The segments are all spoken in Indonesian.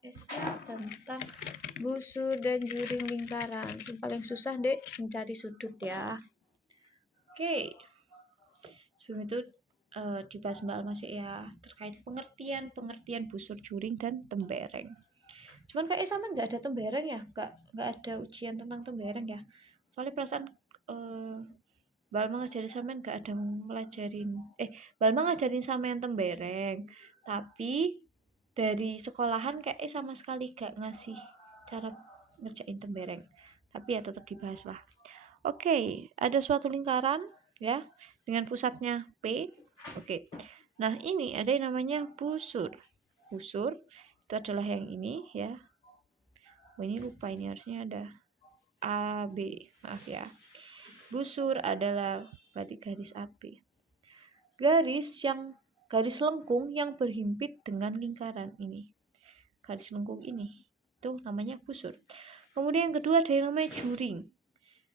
tentang busur dan juring lingkaran. Yang paling susah dek mencari sudut ya. Oke. Sebelum itu dibahas Mbak Alma sih ya terkait pengertian busur, juring dan tembereng. Cuman kayak sama nggak ada tembereng ya, nggak ada ujian tentang tembereng ya. Soalnya perasaan Mbak Alma ngajarin sampean nggak ada Mbak Alma ngajarin sampean tembereng, tapi dari sekolahan kayak sama sekali gak ngasih cara ngerjain tembereng. Tapi ya tetap dibahas lah. Oke, ada suatu lingkaran ya dengan pusatnya P. Oke. Nah, ini ada yang namanya busur. Busur itu adalah yang ini ya. Oh, ini lupa, ini harusnya ada AB. Maaf ya. Busur adalah berarti garis AB. Garis lengkung yang berhimpit dengan lingkaran ini. Garis lengkung ini itu namanya busur. Kemudian yang kedua ada yang namanya juring.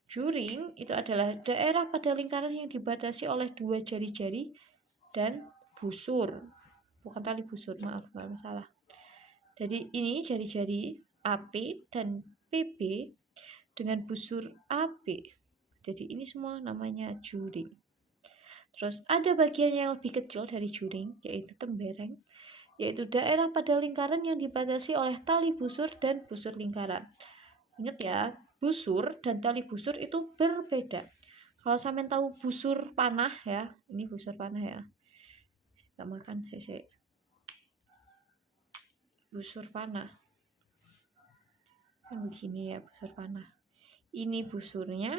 Juring itu adalah daerah pada lingkaran yang dibatasi oleh dua jari-jari dan busur. Bukan tali busur, maaf, nggak masalah. Jadi ini jari-jari AP dan PB dengan busur AB. Jadi ini semua namanya juring. Terus ada bagian yang lebih kecil dari juring, yaitu tembereng, yaitu daerah pada lingkaran yang dibatasi oleh tali busur dan busur lingkaran. Ingat ya, busur dan tali busur itu berbeda. Kalau sampean tahu busur panah ya, ini busur panah ya. Gak makan sih. Busur panah. Kan begini ya busur panah. Ini busurnya.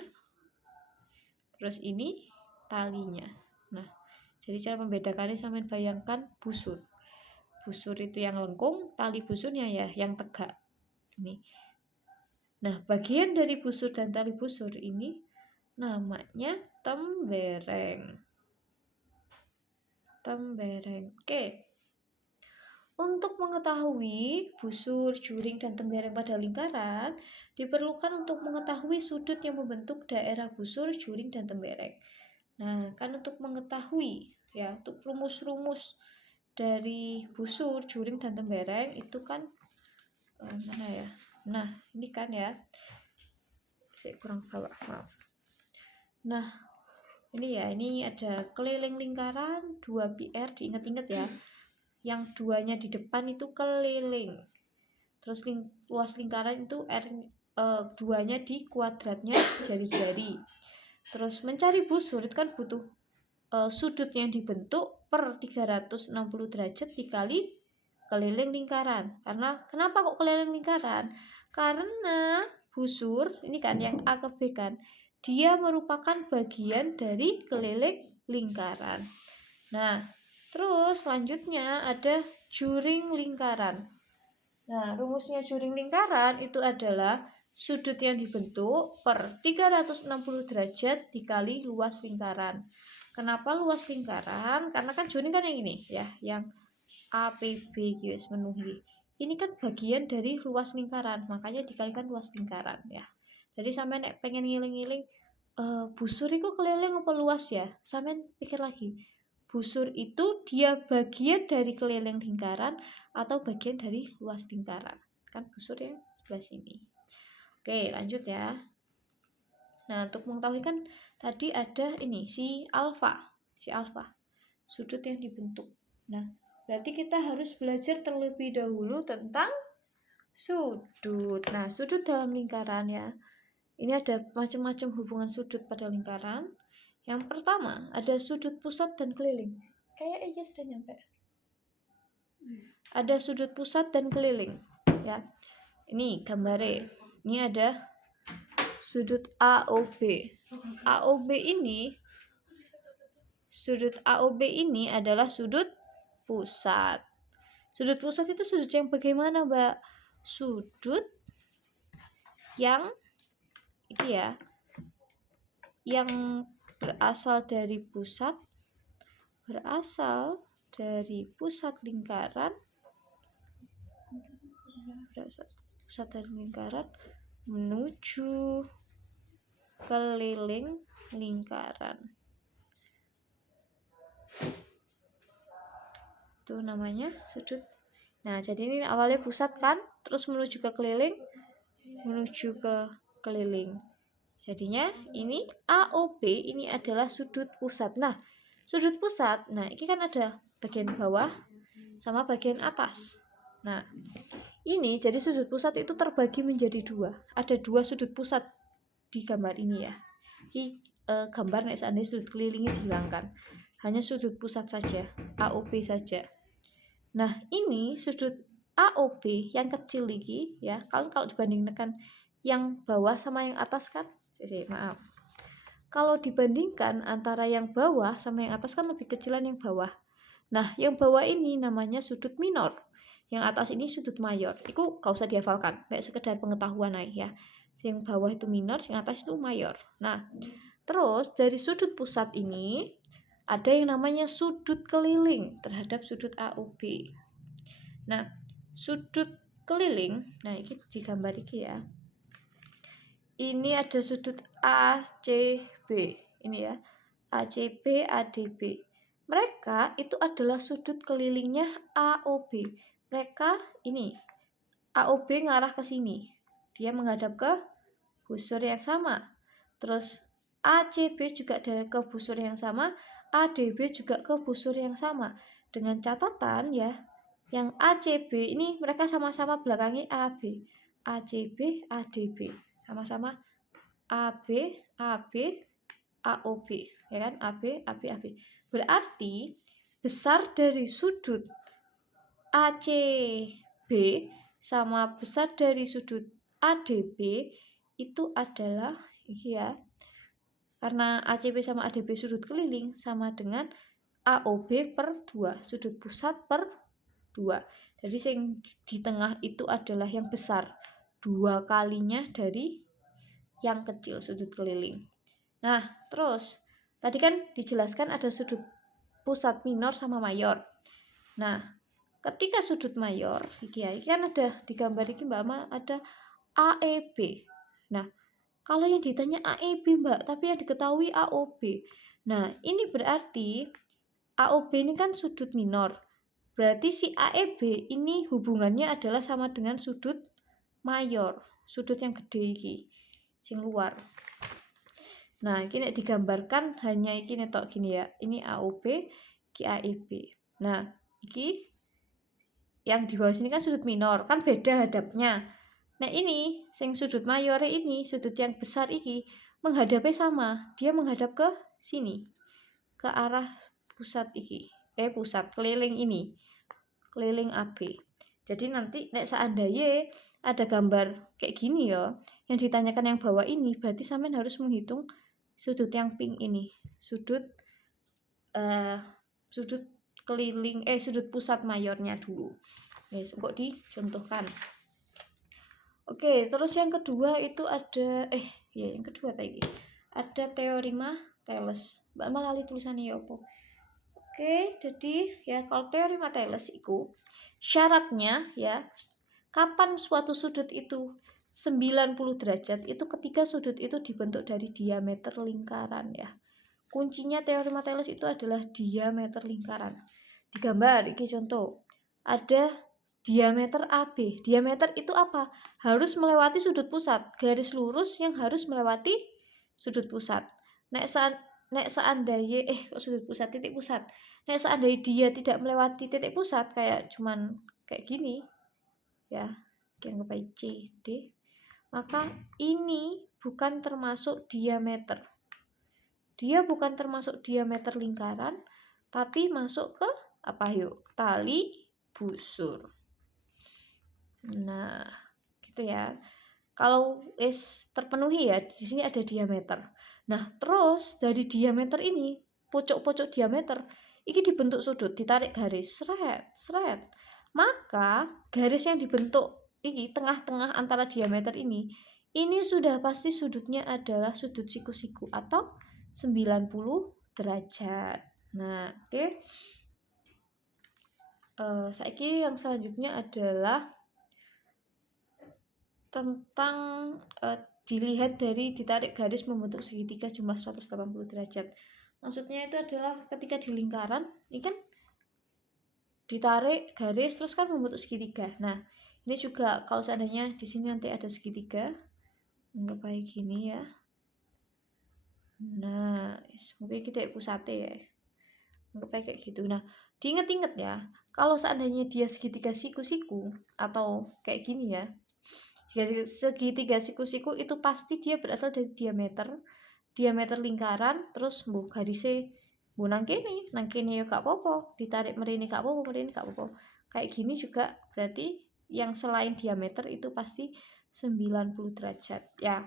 Terus ini talinya. Nah, jadi cara membedakannya sampean bayangkan busur. Busur itu yang lengkung, tali busurnya ya yang tegak. Ini. Nah, bagian dari busur dan tali busur ini namanya tembereng. Tembereng. Oke. Untuk mengetahui busur, juring, dan tembereng pada lingkaran, diperlukan untuk mengetahui sudut yang membentuk daerah busur, juring, dan tembereng. Nah, kan untuk mengetahui ya, untuk rumus-rumus dari busur, juring, dan tembereng itu kan mana ya? Nah, ini kan ya. Saya kurang bawa, maaf. Nah, ini ya, ini ada keliling lingkaran 2 PR, diingat-ingat ya. Yang duanya di depan itu keliling. Terus luas lingkaran itu duanya di kuadratnya jari-jari. Terus mencari busur itu kan butuh sudut yang dibentuk per 360 derajat dikali keliling lingkaran. Kenapa kok keliling lingkaran? Karena busur, ini kan yang A ke B kan, dia merupakan bagian dari keliling lingkaran. Nah, terus selanjutnya ada juring lingkaran. Nah, rumusnya juring lingkaran itu adalah sudut yang dibentuk per 360 derajat dikali luas lingkaran. Kenapa luas lingkaran? Karena kan juring kan yang ini ya, yang APB guys memenuhi. Ini kan bagian dari luas lingkaran, makanya dikalikan luas lingkaran ya. Jadi sampean pengen ngiling-ngiling busur itu keliling apa luas ya? Sampean pikir lagi. Busur itu dia bagian dari keliling lingkaran atau bagian dari luas lingkaran. Kan busur yang sebelah sini. Oke, lanjut ya. Nah, untuk mengetahui kan tadi ada ini si alfa. Sudut yang dibentuk. Nah, berarti kita harus belajar terlebih dahulu tentang sudut. Nah, sudut dalam lingkaran ya. Ini ada macam-macam hubungan sudut pada lingkaran. Yang pertama, ada sudut pusat dan keliling. Kayak aja sudah nyampe. Ada sudut pusat dan keliling. Ya. Ini gambarnya. Ini ada sudut AOB. Sudut AOB ini adalah sudut pusat. Sudut pusat itu sudut yang bagaimana, Mbak? Sudut yang ini ya. Yang berasal dari pusat lingkaran menuju keliling lingkaran. Itu namanya sudut Nah, jadi ini awalnya pusat kan, terus menuju ke keliling, menuju ke keliling. Jadinya ini AOB ini adalah sudut pusat. Nah, sudut pusat, nah ini kan ada bagian bawah sama bagian atas. Nah, ini jadi sudut pusat itu terbagi menjadi dua. Ada dua sudut pusat di gambar ini ya. Ini gambar nek seandainya sudut kelilingnya dihilangkan. Hanya sudut pusat saja, AOB saja. Nah, ini sudut AOB yang kecil ini ya, kalau dibandingkan yang bawah sama yang atas kan, maaf. Kalau dibandingkan antara yang bawah sama yang atas kan lebih kecilan yang bawah. Nah, yang bawah ini namanya sudut minor. Yang atas ini sudut mayor. Itu gak usah dihafalkan, kayak sekedar pengetahuan aja ya. Yang bawah itu minor, yang atas itu mayor. Nah, terus dari sudut pusat ini ada yang namanya sudut keliling terhadap sudut AOB. Nah, sudut keliling, nah ini digambar iki ya. Ini ada sudut ACB, ini ya. ACB, ADB. Mereka itu adalah sudut kelilingnya AOB. Mereka ini AOB ngarah ke sini. Dia menghadap ke busur yang sama. Terus ACB juga dari ke busur yang sama, ADB juga ke busur yang sama. Dengan catatan ya, yang ACB ini mereka sama-sama belakangnya AB. ACB, ADB. Sama-sama AB, AB, AOB. Ya kan? AB, AB, AB. Berarti besar dari sudut ACB sama besar dari sudut ADB itu adalah ini ya. Karena ACB sama ADB sudut keliling sama dengan AOB per 2, sudut pusat per 2. Jadi yang di tengah itu adalah yang besar, 2 kalinya dari yang kecil sudut keliling. Nah, terus tadi kan dijelaskan ada sudut pusat minor sama mayor. Nah, ketika sudut mayor, ini kan ada di gambar ini Mbak Alma ada AEB. Nah, kalau yang ditanya AEB Mbak, tapi yang diketahui AOB. Nah, ini berarti AOB ini kan sudut minor. Berarti si AEB ini hubungannya adalah sama dengan sudut mayor, sudut yang gede ini, yang luar. Nah, ini digambarkan hanya ini tok gini ya. Ini AOB, ini AEB. Nah, ini yang di bawah sini kan sudut minor, kan beda hadapnya. Nah ini, yang sudut mayor ini, sudut yang besar ini, menghadapnya sama. Dia menghadap ke sini. Ke arah pusat ini. Pusat, keliling ini. Keliling AB. Jadi nanti, nek seandainya ada gambar kayak gini ya, yang ditanyakan yang bawah ini, berarti sampean harus menghitung sudut yang pink ini. Sudut keliling, sudut pusat mayornya dulu. Kok dicontohkan. Oke, terus yang kedua itu ada yang kedua tadi. Ada teorema Thales. Mbak Alma lali tulisannya ya apa? Oke, jadi ya kalau teorema Thales itu syaratnya ya kapan suatu sudut itu 90 derajat itu ketika sudut itu dibentuk dari diameter lingkaran ya. Kuncinya teorema Thales itu adalah diameter lingkaran. Digambar ini contoh. Ada diameter AB. Diameter itu apa? Harus melewati sudut pusat. Garis lurus yang harus melewati sudut pusat. Nek seandainya sudut pusat, titik pusat. Nek seandainya dia tidak melewati titik pusat kayak cuman kayak gini. Ya, yang ngebaik C, D. Maka ini bukan termasuk diameter. Dia bukan termasuk diameter lingkaran, tapi masuk ke apa yuk? Tali busur. Nah, gitu ya. Kalau terpenuhi ya, di sini ada diameter. Nah, terus dari diameter ini, pojok-pojok diameter, ini dibentuk sudut, ditarik garis, seret. Maka garis yang dibentuk ini tengah-tengah antara diameter ini sudah pasti sudutnya adalah sudut siku-siku atau 90 derajat. Nah, oke. Saiki yang selanjutnya adalah tentang dilihat dari ditarik garis membentuk segitiga jumlah 180 derajat. Maksudnya itu adalah ketika di lingkaran, ini kan ditarik garis terus kan membentuk segitiga. Nah, ini juga kalau seandainya di sini nanti ada segitiga, anggap kayak gini ya. Nah, mungkin kita pusatnya ya. Anggap kayak gitu. Nah, diinget-inget ya, kalau seandainya dia segitiga siku-siku atau kayak gini ya, segitiga siku-siku itu pasti dia berasal dari diameter lingkaran, terus garisnya nang kene ya gak apa-apa, ditarik merini gak apa-apa, merini gak apa-apa. Kayak gini juga berarti yang selain diameter itu pasti 90 derajat ya,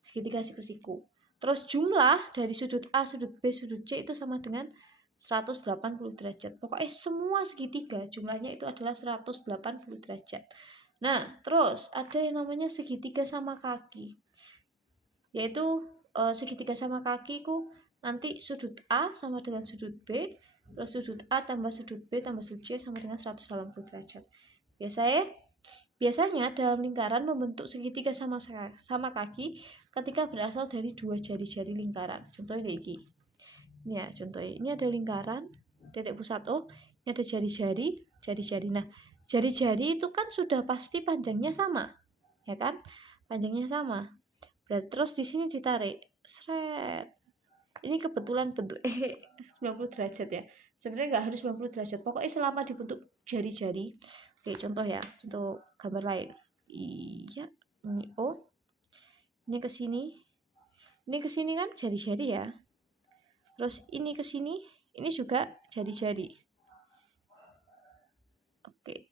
segitiga siku-siku. Terus jumlah dari sudut A, sudut B, sudut C itu sama dengan 180 derajat. Pokoknya semua segitiga jumlahnya itu adalah 180 derajat. Nah, terus ada yang namanya segitiga sama kaki. Yaitu segitiga sama kaki ku nanti sudut A sama dengan sudut B, terus sudut A tambah sudut B tambah sudut C sama dengan 180 derajat. Biasanya dalam lingkaran membentuk segitiga sama kaki ketika berasal dari dua jari-jari lingkaran. Contohnya ini. Ini ya, contohnya ini ada lingkaran, titik pusat O, ini ada jari-jari. Nah, jari-jari itu kan sudah pasti panjangnya sama, ya kan? Panjangnya sama. Berarti terus di sini ditarik, seret. Ini kebetulan bentuk 90 derajat ya. Sebenarnya nggak harus 90 derajat. Pokoknya selama dibentuk jari-jari. Oke, contoh ya, untuk gambar lain. Iya, ini O. Ini ke sini. Ini ke sini kan jari-jari ya. Terus ini ke sini, ini juga jari-jari. Oke.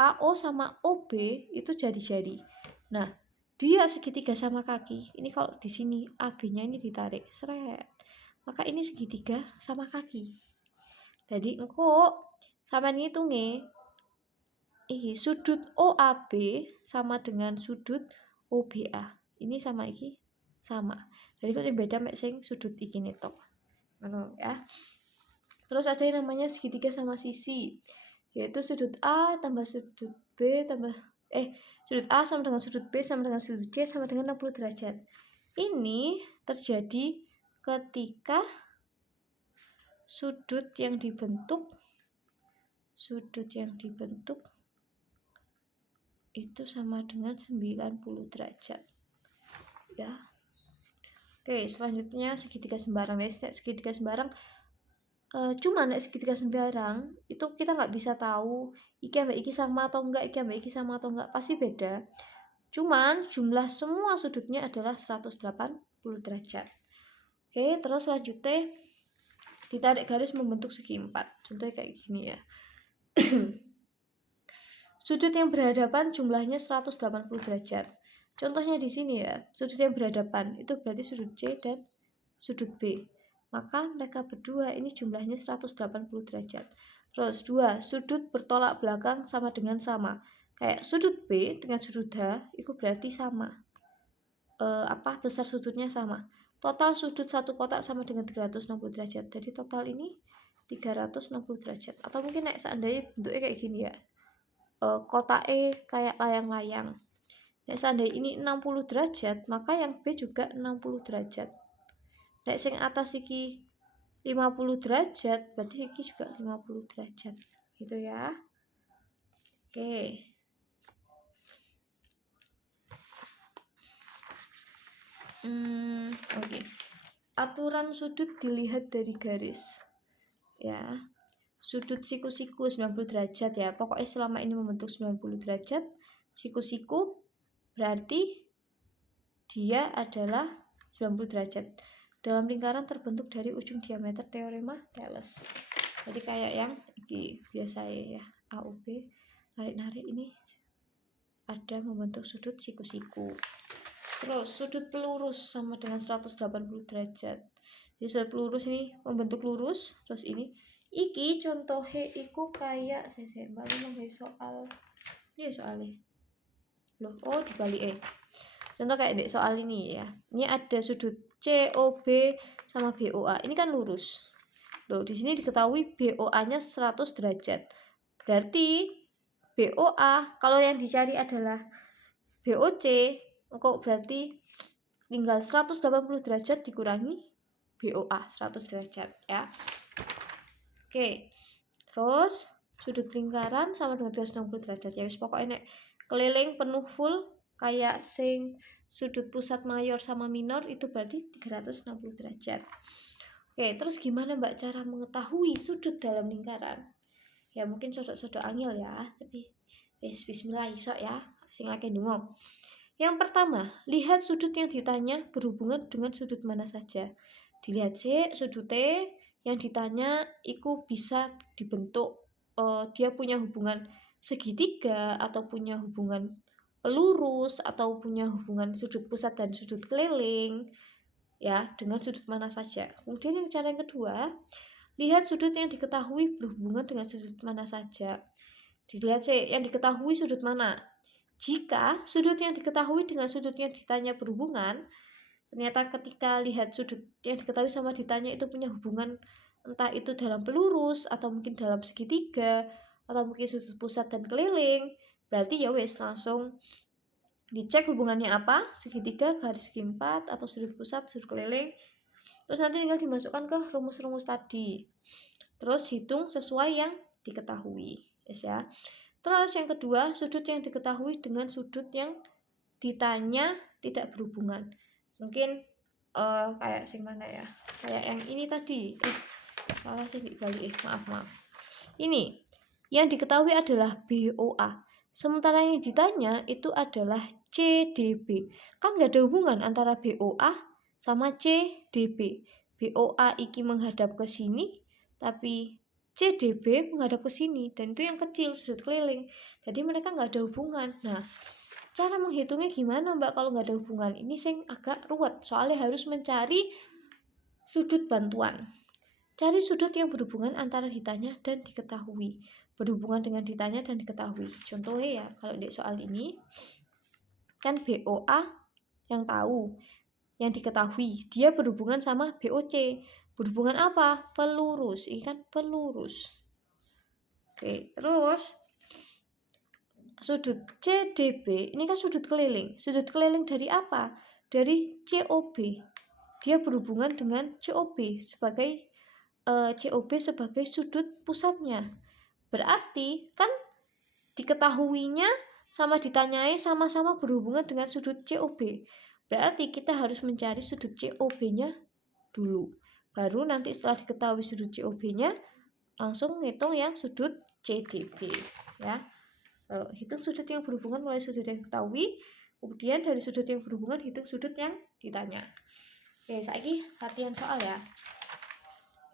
AO sama OB itu jari-jari. Nah, dia segitiga sama kaki. Ini kalau di sini AB-nya ini ditarik, seret. Maka ini segitiga sama kaki. Jadi engko sama ngitungnya iki sudut OAB sama dengan sudut OBA. Ini sama iki sama. Jadi kok yang beda mek sing sudut iki netok. Ngono ya. Terus ada yang namanya segitiga sama sisi, yaitu sudut A tambah sudut B tambah sudut A sama dengan sudut B sama dengan sudut C sama dengan 60 derajat. Ini terjadi ketika sudut yang dibentuk itu sama dengan 90 derajat ya. Oke, selanjutnya segitiga sembarang. Segitiga sembarang cuma segitiga sembarang itu kita nggak bisa tahu iki ambek iki sama atau enggak, pasti beda. Cuman jumlah semua sudutnya adalah 180 derajat. Oke, terus selanjutnya ditarik garis membentuk segi empat. Contohnya kayak gini ya. Sudut yang berhadapan jumlahnya 180 derajat. Contohnya di sini ya, sudut yang berhadapan itu berarti sudut C dan sudut B. Maka mereka berdua ini jumlahnya 180 derajat. Terus dua, sudut bertolak belakang sama dengan sama. Kayak sudut B dengan sudut H itu berarti sama. Besar sudutnya sama. Total sudut satu kotak sama dengan 360 derajat. Jadi total ini 360 derajat. Atau mungkin seandainya bentuknya kayak gini ya. Kotaknya kayak layang-layang. Seandainya ini 60 derajat, maka yang B juga 60 derajat. Sing atas iki 50 derajat, berarti iki juga 50 derajat. Gitu ya. Oke. Oke. Aturan sudut dilihat dari garis. Ya. Sudut siku-siku 90 derajat ya. Pokoknya selama ini membentuk 90 derajat, siku-siku berarti dia adalah 90 derajat. Dalam lingkaran terbentuk dari ujung diameter teorema Thales. Jadi kayak yang iki biasa ya, AOB narik-narik ini ada membentuk sudut siku-siku. Terus sudut pelurus sama dengan 180 derajat. Jadi sudut pelurus ini membentuk lurus. Terus ini iki contohnya iku kayak saya balik nang soal. Ini soalnya. Loh, oh dibalik Contoh kayak di soal ini ya. Ini ada sudut COB sama BOA. Ini kan lurus. Loh, di sini diketahui BOA-nya 100 derajat. Berarti BOA kalau yang dicari adalah BOC, kok berarti tinggal 180 derajat dikurangi BOA 100 derajat ya. Oke. Terus sudut lingkaran sama dengan 360 derajat. Ya wis pokoknya nek keliling penuh full kayak sing sudut pusat mayor sama minor itu berarti 360 derajat. Oke, terus gimana Mbak cara mengetahui sudut dalam lingkaran? Ya mungkin sodok-sodok angel ya, tapi bismillah iso ya, sing akeh ndonga. Yang pertama, lihat sudut yang ditanya berhubungan dengan sudut mana saja. Dilihat sih sudutnya yang ditanya itu bisa dibentuk dia punya hubungan segitiga atau punya hubungan pelurus atau punya hubungan sudut pusat dan sudut keliling ya dengan sudut mana saja. Kemudian yang cara yang kedua, lihat sudut yang diketahui berhubungan dengan sudut mana saja. Dilihat sih yang diketahui sudut mana. Jika sudut yang diketahui dengan sudut yang ditanya berhubungan, ternyata ketika lihat sudut yang diketahui sama ditanya itu punya hubungan entah itu dalam pelurus atau mungkin dalam segitiga atau mungkin sudut pusat dan keliling, berarti ya wes langsung dicek hubungannya apa, segitiga, garis segi 4 atau sudut pusat, sudut keliling. Terus nanti tinggal dimasukkan ke rumus-rumus tadi. Terus hitung sesuai yang diketahui, yes ya. Terus yang kedua, sudut yang diketahui dengan sudut yang ditanya tidak berhubungan. Mungkin kayak sing mana ya? Kayak yang ini tadi. Salah sih dibalik. Maaf. Ini yang diketahui adalah BOA. Sementara yang ditanya itu adalah CDB. Kan nggak ada hubungan antara BOA sama CDB. BOA iki menghadap ke sini, tapi CDB menghadap ke sini, dan itu yang kecil, sudut keliling. Jadi mereka nggak ada hubungan. Nah, cara menghitungnya gimana Mbak kalau nggak ada hubungan? Ini sing agak ruwet, soalnya harus mencari sudut bantuan. Cari sudut yang berhubungan antara ditanya dan diketahui. Berhubungan dengan ditanya dan diketahui. Contohnya ya, kalau di soal ini, kan BOA yang tahu, yang diketahui, dia berhubungan sama BOC. Berhubungan apa? Pelurus. Ini kan pelurus. Oke, terus sudut CDB, ini kan sudut keliling. Sudut keliling dari apa? Dari COB. Dia berhubungan dengan COB sebagai sebagai sudut pusatnya. Berarti kan diketahuinya sama ditanyai sama-sama berhubungan dengan sudut COB. Berarti kita harus mencari sudut COB-nya dulu. Baru nanti setelah diketahui sudut COB-nya, langsung ngitung yang sudut CDB. Ya. Hitung sudut yang berhubungan mulai sudut yang diketahui, kemudian dari sudut yang berhubungan hitung sudut yang ditanya. Oke, saiki latihan soal ya.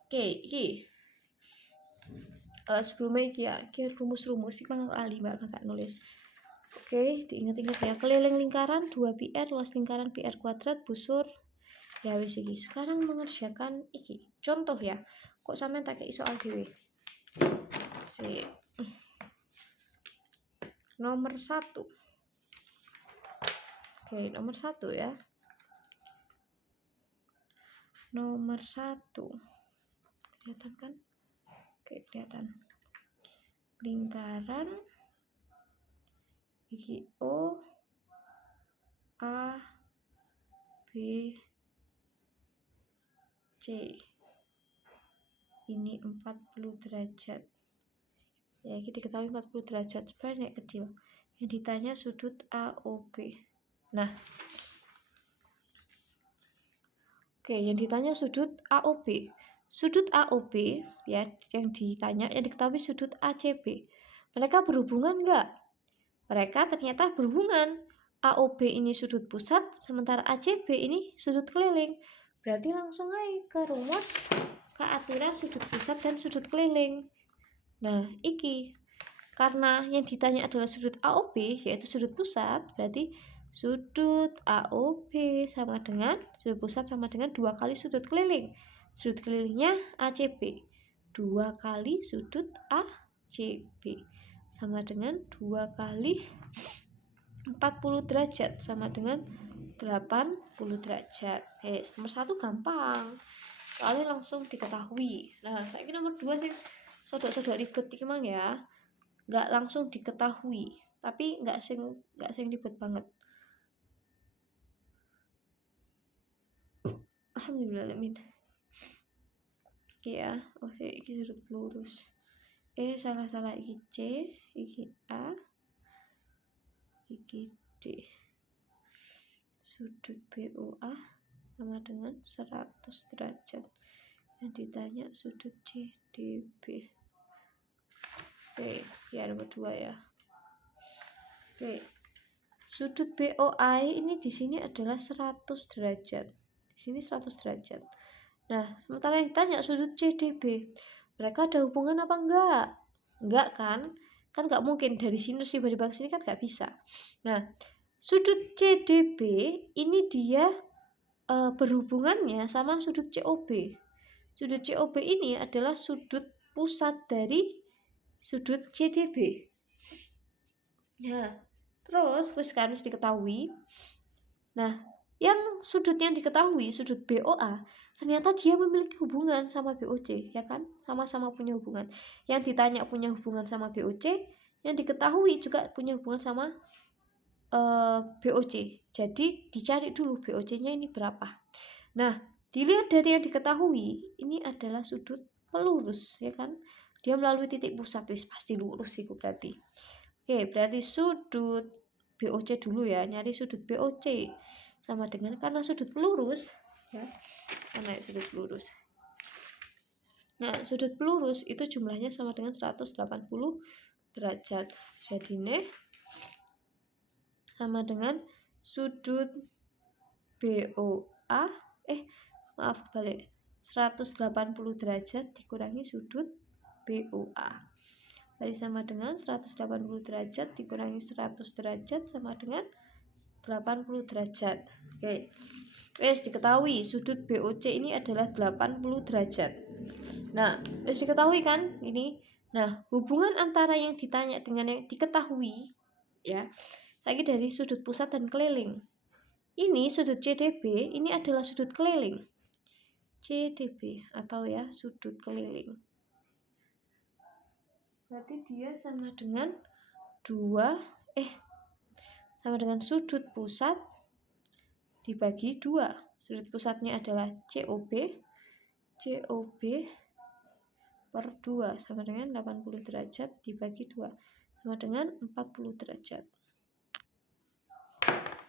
Oke, iki sebelumnya iki ya, rumus-rumus iki kan ahli Mbak gak nulis. Oke, diingat-ingat ya. Keliling lingkaran 2πr, luas lingkaran πr kuadrat, busur. Ya wis iki. Sekarang mengerjakan iki. Contoh ya. Kok sampean tak kei soal dhewe. Nomor 1. Oke, nomor 1 ya. Nomor 1. Kelihatan kan? Oke, kelihatan. Lingkaran iki O A B C. Ini 40 derajat. Ya, ini diketahui 40 derajat. Sebenarnya kecil. Yang ditanya sudut AOB. Nah, oke, yang ditanya sudut AOB. Sudut AOB ya, yang ditanya, yang diketahui sudut ACB. Mereka berhubungan enggak? Mereka ternyata berhubungan. AOB ini sudut pusat, sementara ACB ini sudut keliling. Berarti langsung aja ke rumus, ke aturan sudut pusat dan sudut keliling. Nah, iki karena yang ditanya adalah sudut AOB, yaitu sudut pusat, berarti sudut AOB sama dengan sudut pusat sama dengan 2 kali sudut keliling. Sudut kelilingnya ACB. 2 kali sudut ACB sama dengan 2 kali 40 derajat sama dengan 80 derajat. Nomor 1 gampang. Soalnya langsung diketahui. Nah, saiki nomor 2 sih sodok-sodok ribet iki mang ya. Nggak langsung diketahui, tapi nggak sing ribet banget. Alhamdulillah alamin. Ya, ini sudut lurus. salah iki C, iki A, iki D. Sudut BOA sama dengan 100 derajat. Yang ditanya sudut CDB. Oke, ya nomor 2 ya. Oke. Sudut BOI ini di sini adalah 100 derajat. Di sini 100 derajat. Nah, sementara yang ditanya sudut CDB, mereka ada hubungan apa enggak? Enggak kan? Kan enggak mungkin dari sinus tiba-tiba ke sini kan enggak bisa. Nah, sudut CDB ini dia berhubungannya sama sudut COB. Sudut COB ini adalah sudut pusat dari sudut CDB. Ya, terus kan harus diketahui. Nah, yang sudut yang diketahui, sudut BOA, ternyata dia memiliki hubungan sama BOC, ya kan? Sama-sama punya hubungan. Yang ditanya punya hubungan sama BOC, yang diketahui juga punya hubungan sama BOC. Jadi dicari dulu BOC-nya ini berapa. Nah, dilihat dari yang diketahui, ini adalah sudut pelurus, ya kan? Dia melalui titik pusat, pasti lurus itu berarti. Oke, berarti sudut BOC dulu ya, nyari sudut BOC sama dengan karena sudut pelurus, ya. Karena sudut pelurus. Nah, sudut pelurus itu jumlahnya sama dengan 180 derajat. Jadi ini sama dengan sudut BOA 180 derajat dikurangi sudut BOA. Jadi sama dengan 180 derajat dikurangi 100 derajat sama dengan 80 derajat. Oke. Wes diketahui sudut BOC ini adalah 80 derajat. Nah, wes diketahui kan ini. Nah, hubungan antara yang ditanya dengan yang diketahui ya. Lagi dari sudut pusat dan keliling. Ini sudut CDB, ini adalah sudut keliling. CDB atau ya sudut keliling. Berarti dia sama dengan sama dengan sudut pusat dibagi 2. Sudut pusatnya adalah COB per 2 sama dengan 80 derajat dibagi 2 sama dengan 40 derajat.